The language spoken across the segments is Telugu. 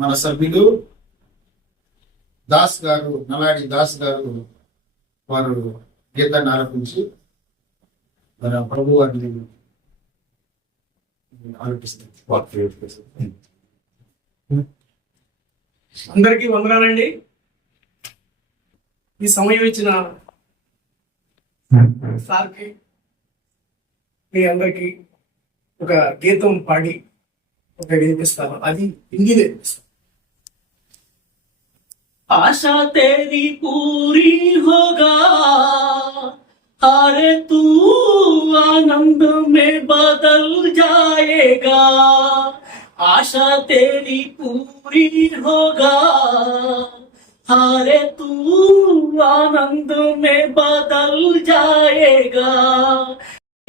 మన సభ్యులు దాస్ గారు నలాడి దాస్ గారు వారు గీతాన్ని ఆలపించి మన ప్రభు వారిని అందరికీ వందనాలండి. ఈ సమయం ఇచ్చిన సార్కి మీ అందరికి ఒక గీతం పాడి ఒక వినిపిస్తాను. అది హిందీలో వినిపిస్తాను. आशा तेरी पूरी होगा। अरे तू आनंद में बदल जाएगा। आशा तेरी पूरी होगा। अरे तू आनंद में बदल जाएगा।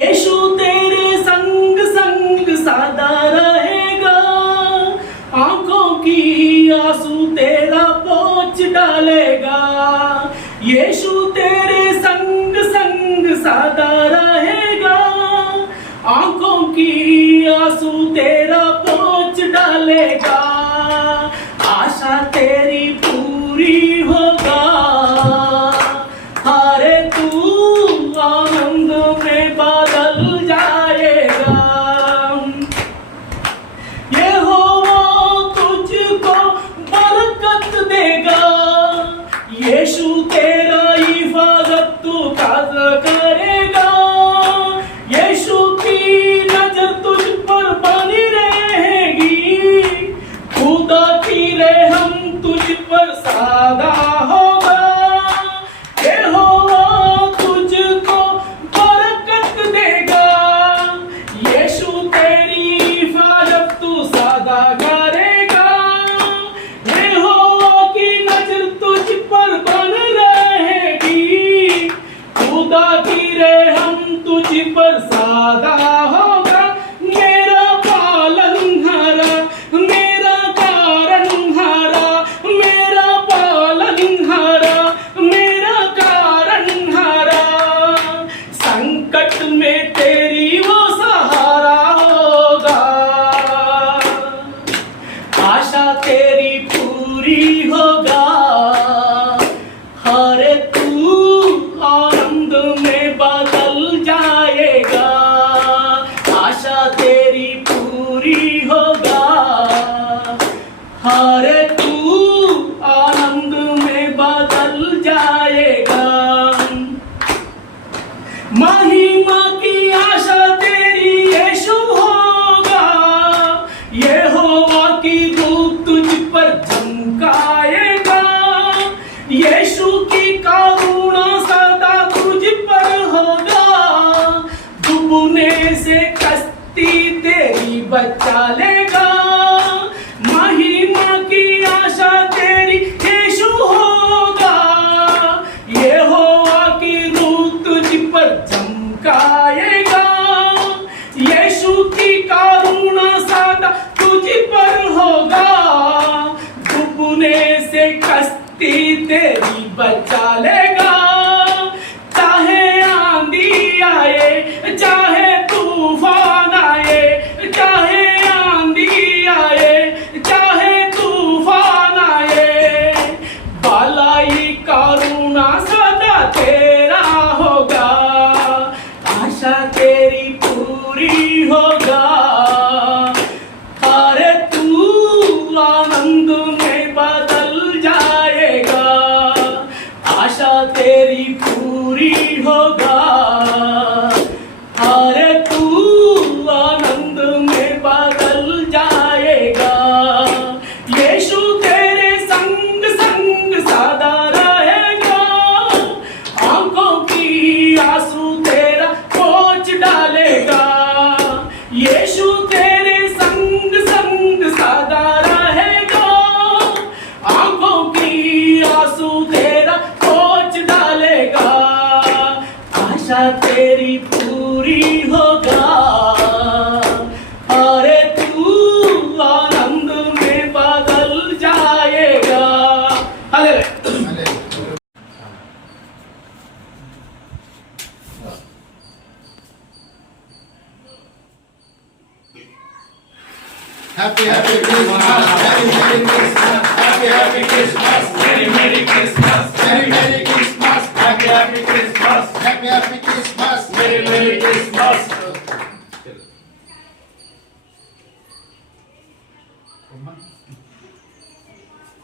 यीशु तेरे संग संग सदा रहेगा। आँखों की आँसू तेरा डालेगा। यीशु तेरे संग संग सदा यीशु तेरा हिफाजत तू काज करेगा hope आशा तेरी पूरी होगा अरे तू आनंद में बदल जाएगा अरे Happy, happy Christmas! Merry, Merry Christmas! Happy, happy Christmas! Merry, Merry Christmas! Merry, Merry Christmas! Happy Happy Christmas. Happy Happy Christmas. Merry Merry Christmas.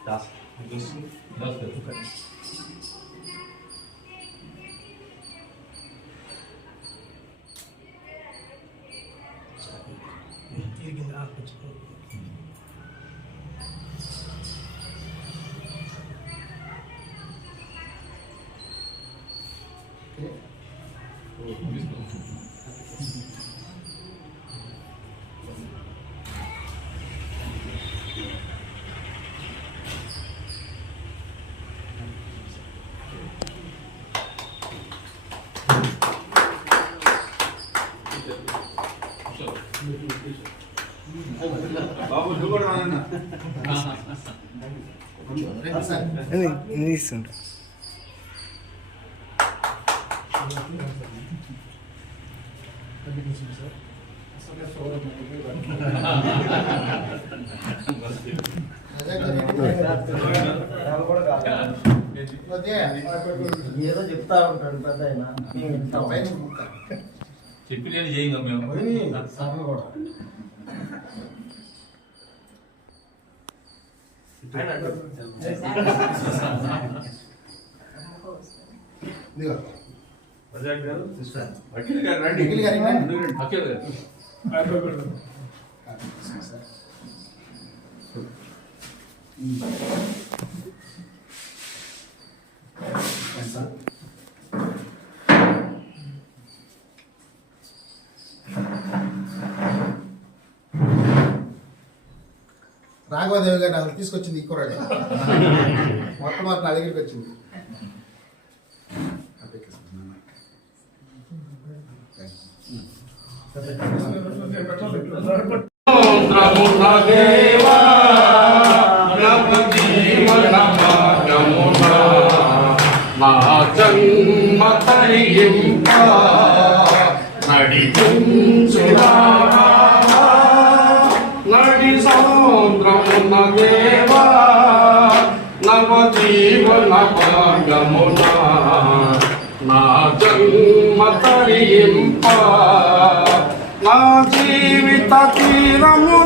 Das. Das wird okay. Irgendeine Atmung. ఇస్తుంటా ఏదో చెప్తా ఉంటాడు పెద్ద చెప్పి నేను చేయంగా మేము. పోయి కూడా. వకీల్ గారు రండి. వకీల్ గారు రండి. వకీల్ గారు. రాఘవదేవి గారిని అసలు తీసుకొచ్చింది ఈ కూరడే మొట్టమొదటి నా దగ్గరికి వచ్చింది. దేవా నవ జీవన భాగమున నా జన్మ తరింప. నా జీవిత తీరము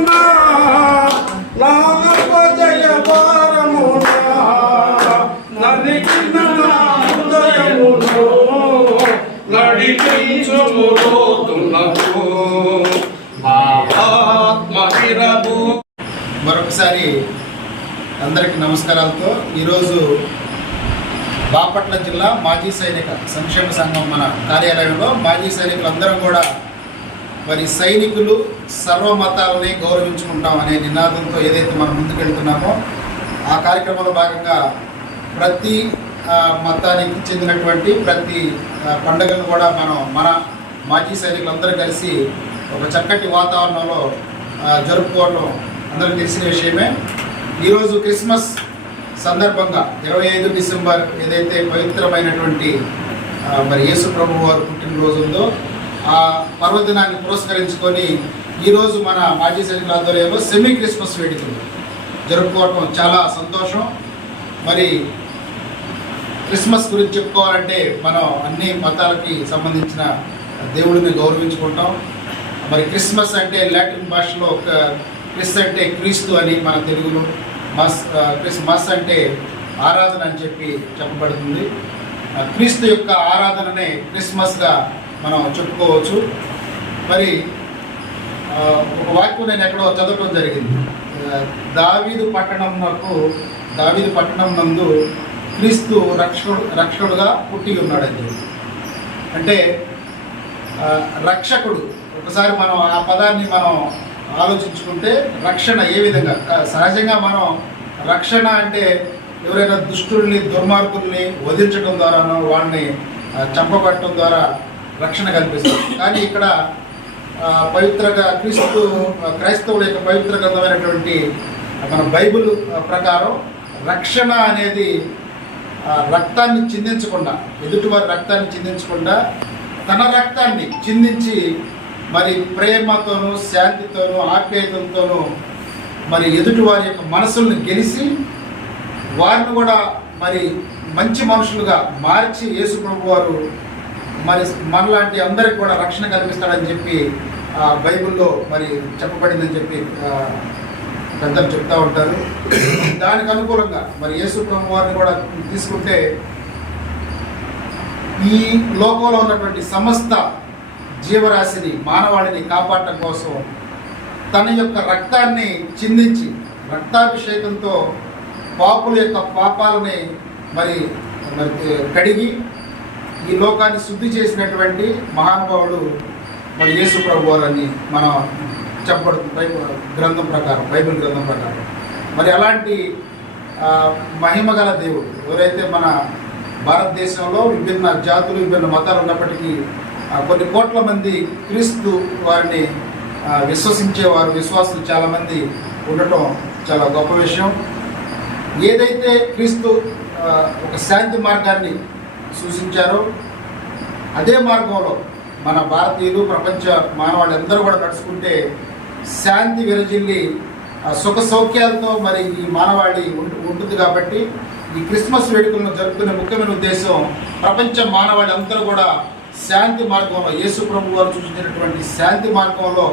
మరొకసారి అందరికి నమస్కారాలతో ఈరోజు బాపట్ల జిల్లా మాజీ సైనిక సంక్షేమ సంఘం మన కార్యాలయంలో మాజీ సైనికులందరం కూడా మరి సైనికులు సర్వమతాలని గౌరవించుకుంటాం అనే నినాదంతో ఏదైతే మనం ముందుకెళ్తున్నామో ఆ కార్యక్రమంలో భాగంగా ప్రతి మతానికి చెందినటువంటి ప్రతి పండుగను కూడా మనం మన మాజీ సైనికులందరూ కలిసి ఒక చక్కటి వాతావరణంలో జరుపుకోవడం అందరికీ తెలిసిన విషయమే. ఈరోజు క్రిస్మస్ సందర్భంగా ఇరవై ఐదు డిసెంబర్ ఏదైతే పవిత్రమైనటువంటి మరి యేసు ప్రభు వారు పుట్టినరోజు ఉందో ఆ పర్వదినాన్ని పురస్కరించుకొని ఈరోజు మన మాజీ సైనికుల ఆధ్వర్యంలో సెమీ క్రిస్మస్ వేడుకలు జరుపుకోవటం చాలా సంతోషం. మరి క్రిస్మస్ గురించి చెప్పుకోవాలంటే మనం అన్ని మతాలకి సంబంధించిన దేవుడిని గౌరవించుకుంటాం. మరి క్రిస్మస్ అంటే లాటిన్ భాషలో ఒక క్రిస్ అంటే క్రీస్తు అని మన తెలుగులో మస్ క్రిస్ మస్ అంటే ఆరాధన అని చెప్పి చెప్పబడుతుంది. క్రీస్తు యొక్క ఆరాధననే క్రిస్మస్గా మనం చెప్పుకోవచ్చు. మరి ఒక వాక్యం నేను ఎక్కడో చదవటం జరిగింది. దావీదు పట్టణం నాకు దావీదు పట్టణం నందు క్రీస్తు రక్షకుడు రక్షకుడుగా పుట్టి ఉన్నాడని అంటే రక్షకుడు. ఒకసారి మనం ఆ పదాన్ని మనం ఆలోచించుకుంటే రక్షణ ఏ విధంగా? సహజంగా మనం రక్షణ అంటే ఎవరైనా దుష్టుల్ని దుర్మార్గుల్ని వధించడం ద్వారానో వాళ్ళని చంపబట్టడం ద్వారా రక్షణ కల్పిస్తుంది కానీ ఇక్కడ పవిత్రగా క్రీస్తు క్రైస్తవుల యొక్క పవిత్ర గ్రంథమైనటువంటి మన బైబిల్ ప్రకారం రక్షణ అనేది రక్తాన్ని చిందించకుండా ఎదుటివారి రక్తాన్ని చిందించకుండా తన రక్తాన్ని చిందించి మరి ప్రేమతోనూ శాంతితోనూ ఆప్యాయతలతోనూ మరి ఎదుటి వారి యొక్క మనసుల్ని గెలిచి వారిని కూడా మరి మంచి మనుషులుగా మార్చి యేసు ప్రభు వారు మరి మనలాంటి అందరికి కూడా రక్షణ కల్పిస్తాడని చెప్పి ఆ, బైబిల్లో మరి చెప్పబడిందని చెప్పి పెద్దలు చెప్తా ఉంటారు. దానికి అనుకూలంగా మరి యేసు ప్రభు వారిని కూడా తీసుకుంటే ఈ లోకంలో ఉన్నటువంటి సమస్త జీవరాశిని మానవాళిని కాపాడటం కోసం తన యొక్క రక్తాన్ని చిందించి రక్తాభిషేకంతో పాపుల యొక్క పాపాలని మరి మరి కడిగి ఈ లోకాన్ని శుద్ధి చేసినటువంటి మహానుభావుడు మరి యేసు ప్రభు వారని మనం చెప్పబడుతుంది గ్రంథం ప్రకారం బైబిల్ గ్రంథం ప్రకారం. మరి అలాంటి మహిమగల మహిమ గల దేవుడు ఎవరైతే మన భారతదేశంలో విభిన్న జాతులు విభిన్న మతాలు ఉన్నప్పటికీ కొన్ని కోట్ల మంది క్రీస్తు వారిని విశ్వసించేవారు విశ్వాసులు చాలామంది ఉండటం చాలా గొప్ప విషయం. ఏదైతే క్రీస్తు ఒక శాంతి మార్గాన్ని సూచించారో అదే మార్గంలో మన భారతీయులు ప్రపంచ మానవాళ్ళందరూ కూడా నడుచుకుంటే శాంతి విరజిల్లి సుఖ సౌఖ్యాలతో మరి ఈ మానవాళి ఉంటుంది కాబట్టి ఈ క్రిస్మస్ వేడుకలను జరుపుకునే ముఖ్యమైన ఉద్దేశం ప్రపంచ మానవాళి అందరూ కూడా శాంతి మార్గంలో యేసు ప్రభు వారు చూసినటువంటి శాంతి మార్గంలో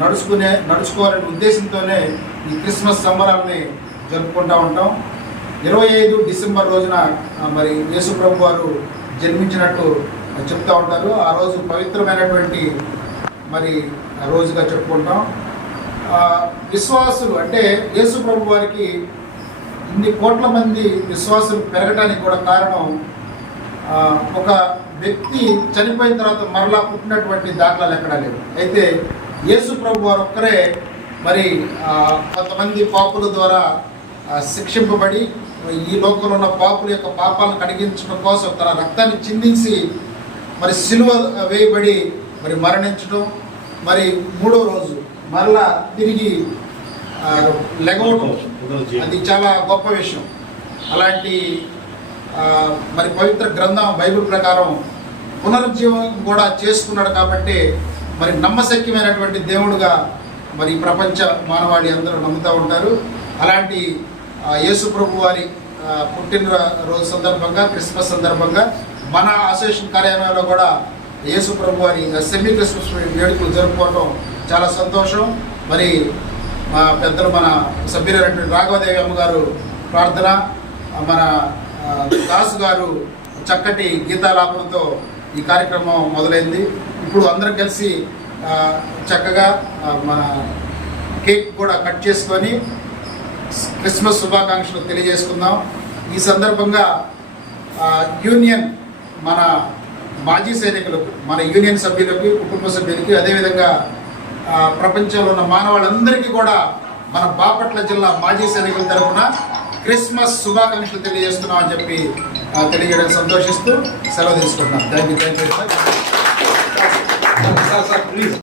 నడుచుకునే నడుచుకోవాలనే ఉద్దేశంతోనే ఈ క్రిస్మస్ సంబరాలని జరుపుకుంటూ ఉంటాం. ఇరవై ఐదు డిసెంబర్ రోజున మరి యేసు ప్రభు వారు జన్మించినట్టు చెప్తూ ఉంటారు. ఆ రోజు పవిత్రమైనటువంటి మరి ఆ రోజుగా చెప్పుకుంటాం. విశ్వాసులు అంటే యేసు ప్రభు వారికి ఇన్ని కోట్ల మంది విశ్వాసులు పెరగడానికి కూడా కారణం ఒక వ్యక్తి చనిపోయిన తర్వాత మరలా పుట్టినటువంటి దాఖలాలు ఎక్కడా లేవు. అయితే యేసు ప్రభు వారు ఒక్కరే మరి కొంతమంది పాపుల ద్వారా శిక్షింపబడి ఈ లోకంలో ఉన్న పాపుల యొక్క పాపాలను కడిగించడం కోసం తన రక్తాన్ని చిందించి మరి సిలువ వేయబడి మరి మరణించడం. మరి మూడో రోజు మరలా తిరిగి లెగవటం. అది చాలా గొప్ప విషయం. అలాంటి మరి పవిత్ర గ్రంథం బైబిల్ ప్రకారం పునరుజ్జీవం కూడా చేసుకున్నాడు కాబట్టి మరి నమ్మశక్యమైనటువంటి దేవుడుగా మరి ప్రపంచ మానవాళి అందరూ నమ్ముతూ ఉంటారు. అలాంటి యేసు ప్రభు వారి పుట్టిన రోజు సందర్భంగా క్రిస్మస్ సందర్భంగా మన అసోసియేషన్ కార్యాలయంలో కూడా యేసు ప్రభు వారి సెమీ క్రిస్మస్ వేడుకలు జరుపుకోవడం చాలా సంతోషం. మరి మా పెద్దలు మన సభ్యులైనటువంటి రాఘవదేవి అమ్మ గారు ప్రార్థన మన దాసు గారు చక్కటి గీతాలాపనతో ఈ కార్యక్రమం మొదలైంది. ఇప్పుడు అందరం కలిసి చక్కగా మన కేక్ కూడా కట్ చేసుకొని క్రిస్మస్ శుభాకాంక్షలు తెలియజేసుకుందాం. ఈ సందర్భంగా యూనియన్ మన మాజీ సైనికులకు మన యూనియన్ సభ్యులకి కుటుంబ సభ్యులకి అదేవిధంగా ప్రపంచంలో ఉన్న మానవాళ్ళందరికీ కూడా మన బాపట్ల జిల్లా మాజీ సైనికుల తరఫున క్రిస్మస్ శుభాకాంక్షలు తెలియజేస్తున్నాం అని చెప్పి ఆ, సంతోషిస్తూ సెలవు తీసుకుంటున్నాం. Thank you thank you sir please